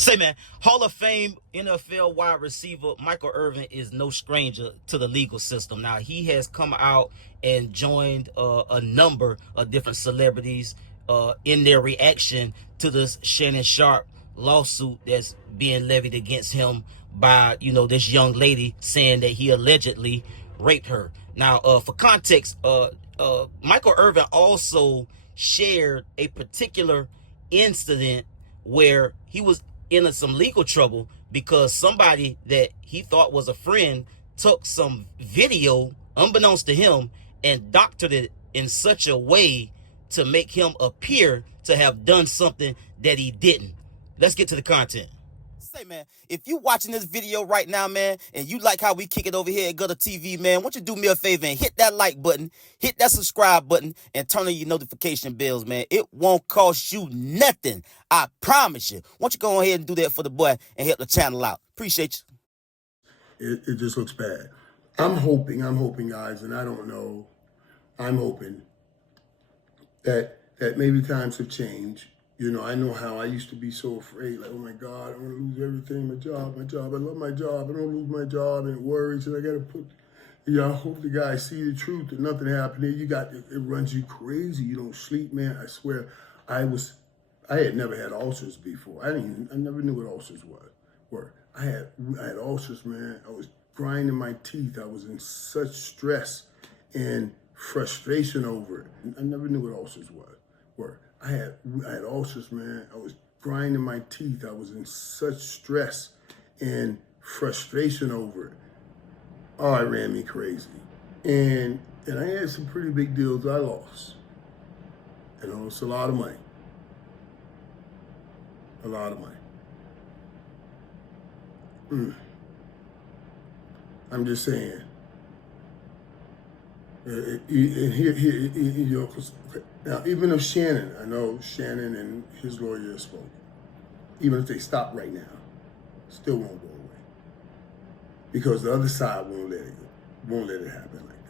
Say, man, Hall of Fame NFL wide receiver Michael Irvin is no stranger to the legal system. Now, he has come out and joined a number of different celebrities in their reaction to this Shannon Sharpe lawsuit that's being levied against him by, this young lady saying that he allegedly raped her. Now, for context, Michael Irvin also shared a particular incident where he was in some legal trouble because somebody that he thought was a friend took some video unbeknownst to him and doctored it in such a way to make him appear to have done something that he didn't. Let's get to the content. Say, man, if you watching this video right now, man, and you like how we kick it over here at GuddaTV, man, why don't you do me a favor and hit that like button, hit that subscribe button, and turn on your notification bells, man. It won't cost you nothing. I promise you. Why don't you go ahead and do that for the boy and help the channel out? Appreciate you. It just looks bad. I'm hoping, guys, and I don't know, I'm hoping that maybe times have changed. You know, I know how I used to be so afraid, like, oh my God, I'm gonna lose everything, my job, I love my job, I don't lose my job, and it worries, and I gotta put, I hope the guys see the truth, that nothing happened here. It runs you crazy, you don't sleep, man. I swear, I had never had ulcers before. I never knew what ulcers were. I had ulcers, man. I was grinding my teeth. I was in such stress and frustration over it. I never knew what ulcers were. I had ulcers, man. I was grinding my teeth. I was in such stress and frustration over it. Oh, it ran me crazy. And I had some pretty big deals I lost. And I lost a lot of money. A lot of money. I'm just saying. And here, now, even if Shannon, I know Shannon and his lawyer spoke, even if they stop right now, still won't go away. Because the other side won't let it happen like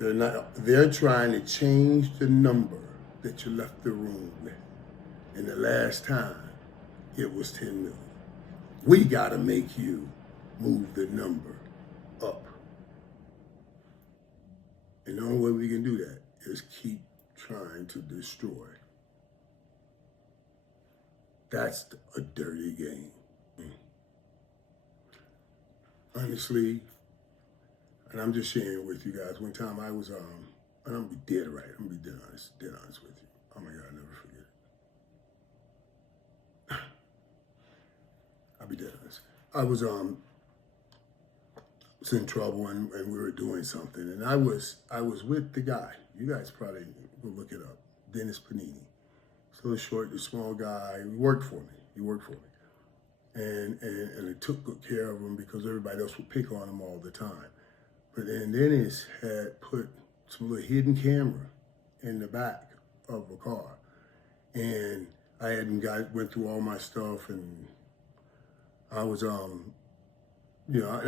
that. They're trying to change the number that you left the room with. And the last time, it was 10 million. We gotta make you move the number up. And the only way we can do that is keep trying to destroy. That's a dirty game. Honestly, and I'm just sharing with you guys, one time I was, and I'm gonna be dead right, I'm gonna be dead honest with you. Oh my God, I'll never forget it. I'll be dead honest. I was in trouble and we were doing something, and I was with the guy. You guys probably go look it up. Dennis Panini. So short, the small guy. He worked for me. And I took good care of him because everybody else would pick on him all the time. But then Dennis had put some little hidden camera in the back of a car, and I went through all my stuff, and I was I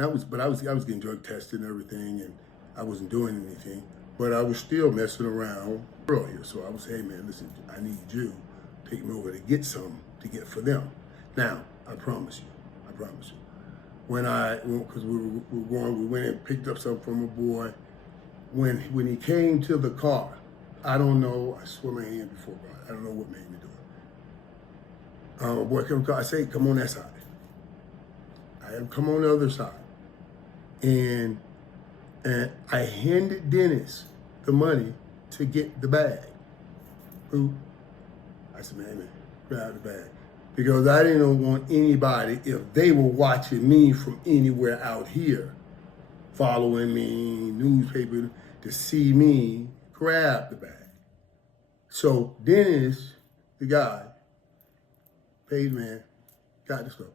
was getting drug tested and everything, and I wasn't doing anything, but I was still messing around earlier. So I was, hey man, listen, I need you to take me over to get some to get for them. Now, I promise you. Because we went and picked up something from a boy. When he came to the car, I don't know, I swear my hand before God, I don't know what made me do it. A boy came to the car, I say, come on that side. I had him come on the other side. And I handed Dennis the money to get the bag. I said, man, grab the bag. Because I didn't want anybody, if they were watching me from anywhere out here, following me, newspaper, to see me grab the bag. So Dennis, the guy, paid man, got the stuff.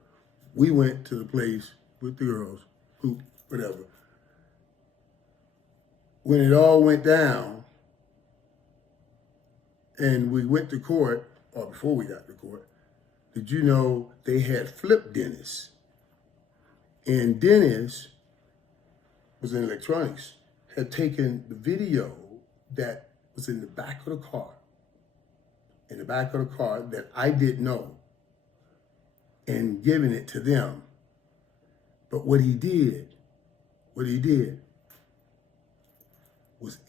We went to the place with the girls, whatever. When it all went down and we went to court, or before we got to court, did you know they had flipped Dennis? And Dennis was in electronics, had taken the video that was in the back of the car, that I didn't know, and giving it to them. But what he did was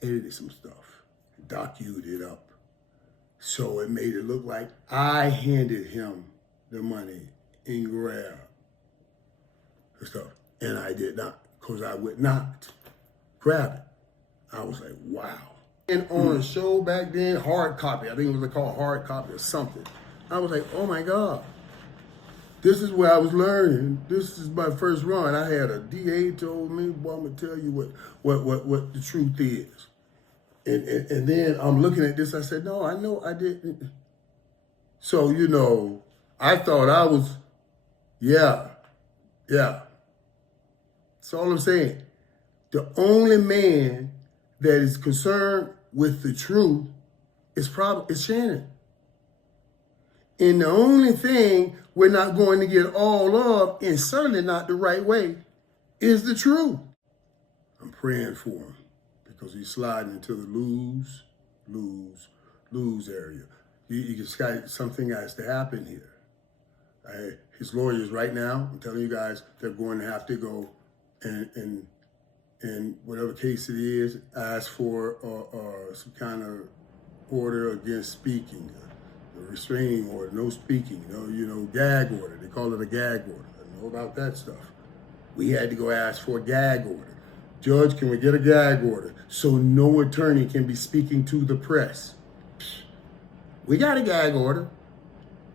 edited some stuff, docued it up. So it made it look like I handed him the money and grabbed the stuff. And I did not, because I would not grab it. I was like, wow. And on a show back then, Hard Copy, I think it was called Hard Copy or something. I was like, oh my God. This is where I was learning. This is my first run. I had a DA told me, boy, I'm gonna tell you what the truth is. And then I'm looking at this, I said, no, I know I didn't. So, you know, I thought I was, yeah. That's all I'm saying. The only man that is concerned with the truth is Shannon. And the only thing we're not going to get all of, and certainly not the right way, is the truth. I'm praying for him because he's sliding into the lose area. You just got something has to happen here. His lawyers right now, I'm telling you guys, they're going to have to go and whatever case it is, ask for some kind of order against speaking. A restraining order, no speaking, gag order. They call it a gag order. I know about that stuff. We had to go ask for a gag order. Judge, can we get a gag order so no attorney can be speaking to the press? We got a gag order.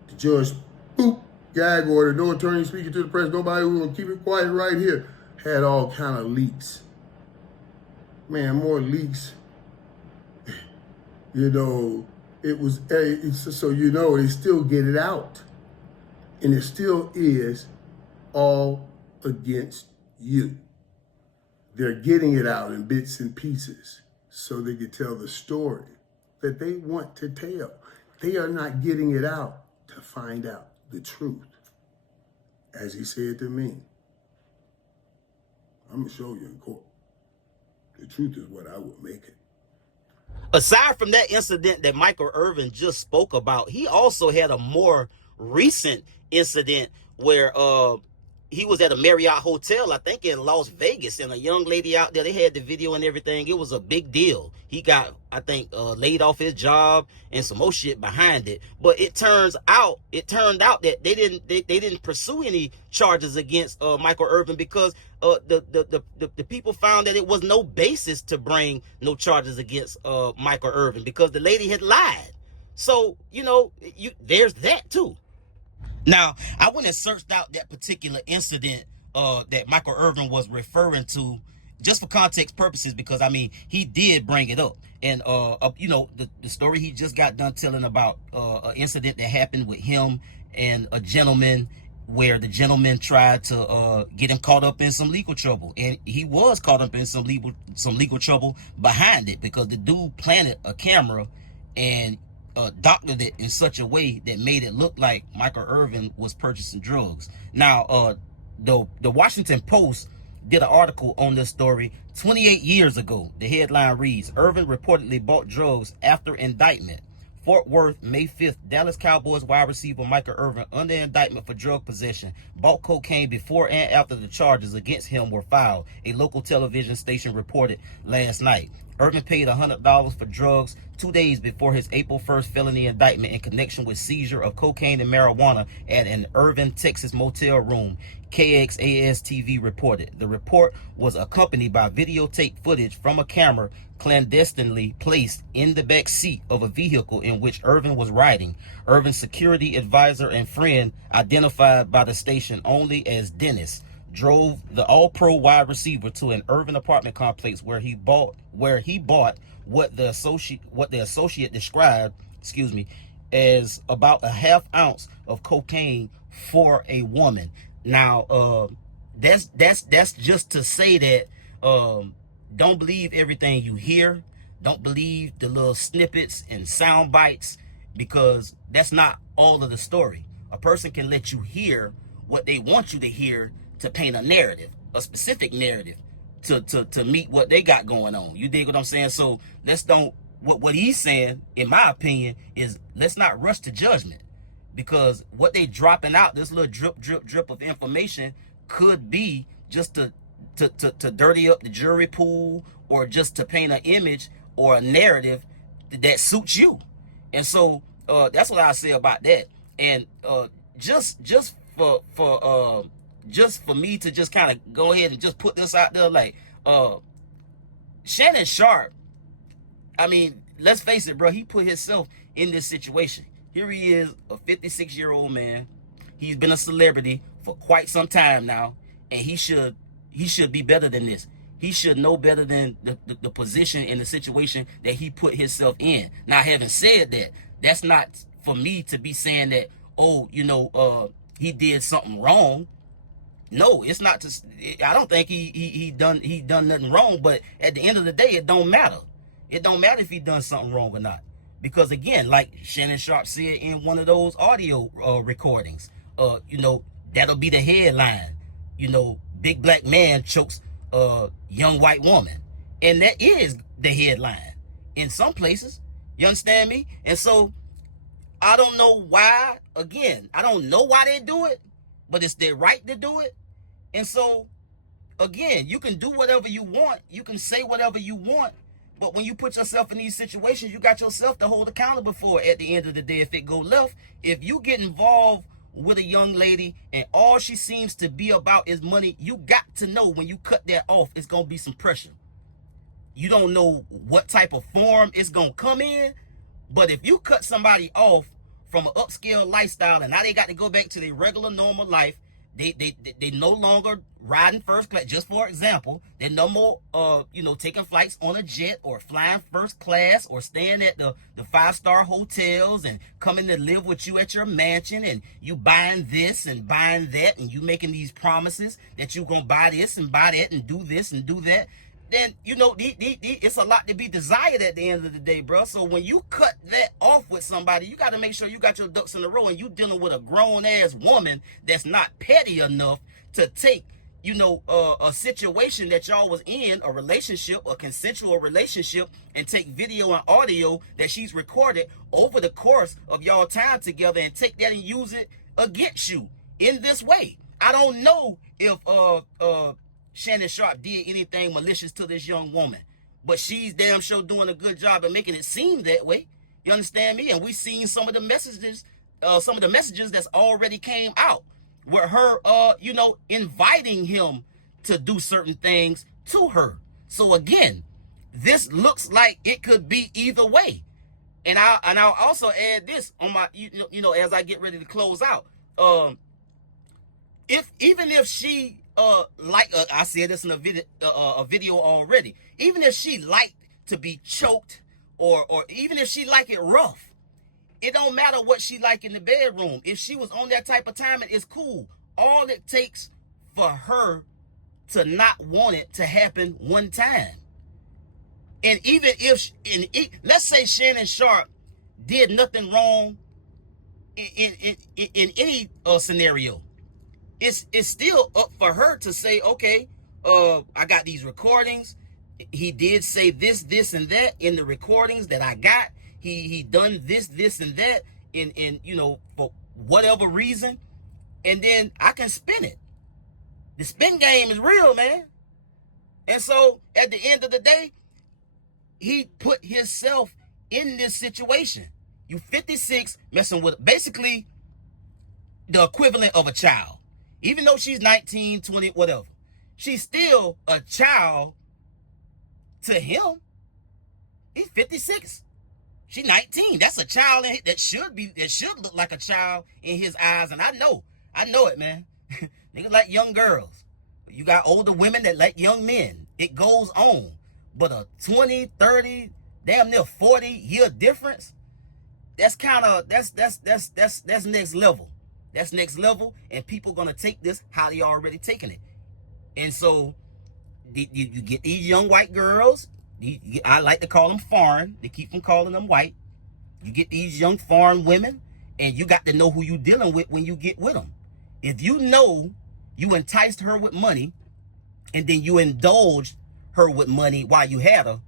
The judge, boop, gag order, no attorney speaking to the press. Nobody will keep it quiet right here. Had all kind of leaks. Man, more leaks. It was, so they still get it out. And it still is all against you. They're getting it out in bits and pieces so they can tell the story that they want to tell. They are not getting it out to find out the truth. As he said to me, I'm going to show you in court. The truth is what I will make it. Aside from that incident that Michael Irvin just spoke about, he also had a more recent incident where he was at a Marriott hotel, I think in Las Vegas, and a young lady out there, they had the video and everything. It was a big deal. He got, I think, laid off his job and some more shit behind it. But it turned out that they didn't pursue any charges against Michael Irvin because the people found that it was no basis to bring no charges against Michael Irvin because the lady had lied. So, there's that too. Now, I went and searched out that particular incident that Michael Irvin was referring to just for context purposes because, he did bring it up. And, the story he just got done telling about an incident that happened with him and a gentleman where the gentleman tried to get him caught up in some legal trouble. And he was caught up in some legal trouble behind it because the dude planted a camera and doctored it in such a way that made it look like Michael Irvin was purchasing drugs. Now, the Washington Post did an article on this story 28 years ago. The headline reads, Irvin reportedly bought drugs after indictment. Fort Worth, May 5th, Dallas Cowboys wide receiver Michael Irvin under indictment for drug possession. Bought cocaine before and after the charges against him were filed, a local television station reported last night. Irvin paid $100 for drugs 2 days before his April 1st felony indictment in connection with seizure of cocaine and marijuana at an Irvin, Texas motel room, KXAS-TV reported. The report was accompanied by videotape footage from a camera clandestinely placed in the back seat of a vehicle in which Irvin was riding. Irvin's security advisor and friend, identified by the station only as Dennis, drove the all-pro wide receiver to an Irvin apartment complex where he bought what the associate described, as about a half ounce of cocaine for a woman. Now, that's just to say that don't believe everything you hear. Don't believe the little snippets and sound bites because that's not all of the story. A person can let you hear what they want you to hear to paint a narrative, a specific narrative to meet what they got going on. You dig what I'm saying? So what he's saying, in my opinion, is let's not rush to judgment. because what they dropping out, this little drip of information, could be just to dirty up the jury pool, or just to paint an image or a narrative that suits you. And so that's what I say about that. And just for me to just kind of go ahead and just put this out there, like Shannon Sharpe, I mean, let's face it, bro, he put himself in this situation. Here he is, a 56-year-old man. He's been a celebrity for quite some time now, and he should be better than this. He should know better than the position and the situation that he put himself in. Now, having said that, that's not for me to be saying that, oh, he did something wrong. No, it's not. I don't think he done nothing wrong. But at the end of the day, it don't matter. It don't matter if he done something wrong or not, because again, like Shannon Sharpe said in one of those audio recordings, that'll be the headline. Big black man chokes young white woman, and that is the headline in some places. You understand me? And so I don't know why. Again, I don't know why they do it, but it's their right to do it. And so again, you can do whatever you want, you can say whatever you want, but when you put yourself in these situations, you got yourself to hold accountable for it at the end of the day. If it go left, if you get involved with a young lady and all she seems to be about is money, you got to know when you cut that off, it's gonna be some pressure. You don't know what type of form it's gonna come in, but if you cut somebody off from an upscale lifestyle and now they got to go back to their regular normal life, they no longer riding first class. Just for example, they're no more taking flights on a jet or flying first class or staying at the 5-star hotels and coming to live with you at your mansion, and you buying this and buying that, and you making these promises that you're gonna buy this and buy that and do this and do that. Then it's a lot to be desired at the end of the day, bro. So when you cut that off with somebody, you got to make sure you got your ducks in a row, and you dealing with a grown ass woman that's not petty enough to take a situation that y'all was in, a relationship, a consensual relationship, and take video and audio that she's recorded over the course of y'all time together and take that and use it against you in this way. I don't know if Shannon Sharpe did anything malicious to this young woman, but she's damn sure doing a good job of making it seem that way. You understand me? And we seen some of the messages that's already came out with her, inviting him to do certain things to her. So again, this looks like it could be either way. And I'll also add this on my, as I get ready to close out. Even if she I said this in a video already, even if she liked to be choked, or even if she like it rough, it don't matter what she like in the bedroom. If she was on that type of time, it's cool. All it takes for her to not want it to happen one time. And even if, let's say Shannon Sharpe did nothing wrong in any scenario, it's still up for her to say, okay, I got these recordings. He did say this, and that in the recordings that I got. He done this, and that in for whatever reason, and then I can spin it. The spin game is real, man. And so at the end of the day, he put himself in this situation. You 56 messing with basically the equivalent of a child. Even though she's 19, 20, whatever, she's still a child to him. He's 56. She's 19. That's a child that should look like a child in his eyes. And I know it, man. Niggas like young girls. You got older women that like young men. It goes on. But a 20, 30, damn near 40 year difference, that's next level. That's next level, and people gonna take this how they already taking it. And so you get these young white girls. I like to call them foreign. They keep from calling them white. You get these young foreign women, and you got to know who you dealing with when you get with them. If you know you enticed her with money, and then you indulged her with money while you had her,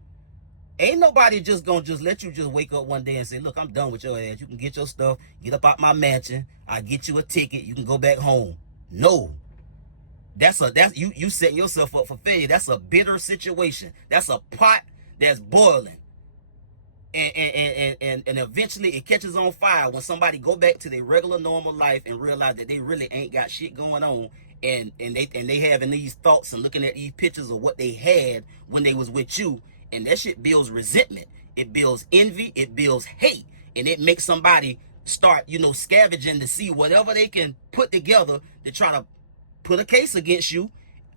Ain't nobody just gonna just let you just wake up one day and say, look, I'm done with your ass. You can get your stuff, get up out my mansion, I get you a ticket, you can go back home. No. That's you setting yourself up for failure. That's a bitter situation. That's a pot that's boiling. And eventually it catches on fire when somebody go back to their regular normal life and realize that they really ain't got shit going on, and they having these thoughts and looking at these pictures of what they had when they was with you, and that shit builds resentment, it builds envy, it builds hate, and it makes somebody start, scavenging to see whatever they can put together to try to put a case against you,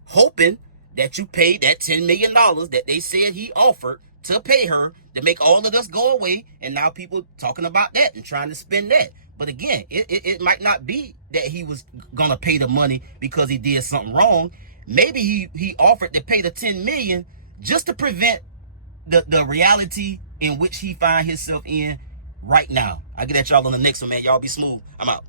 hoping that you paid that $10 million that they said he offered to pay her to make all of this go away. And now people talking about that and trying to spend that. But again, it might not be that he was gonna pay the money because he did something wrong. Maybe he offered to pay the 10 million just to prevent the reality in which he find himself in right now. I'll get at y'all on the next one, man. Y'all be smooth. I'm out.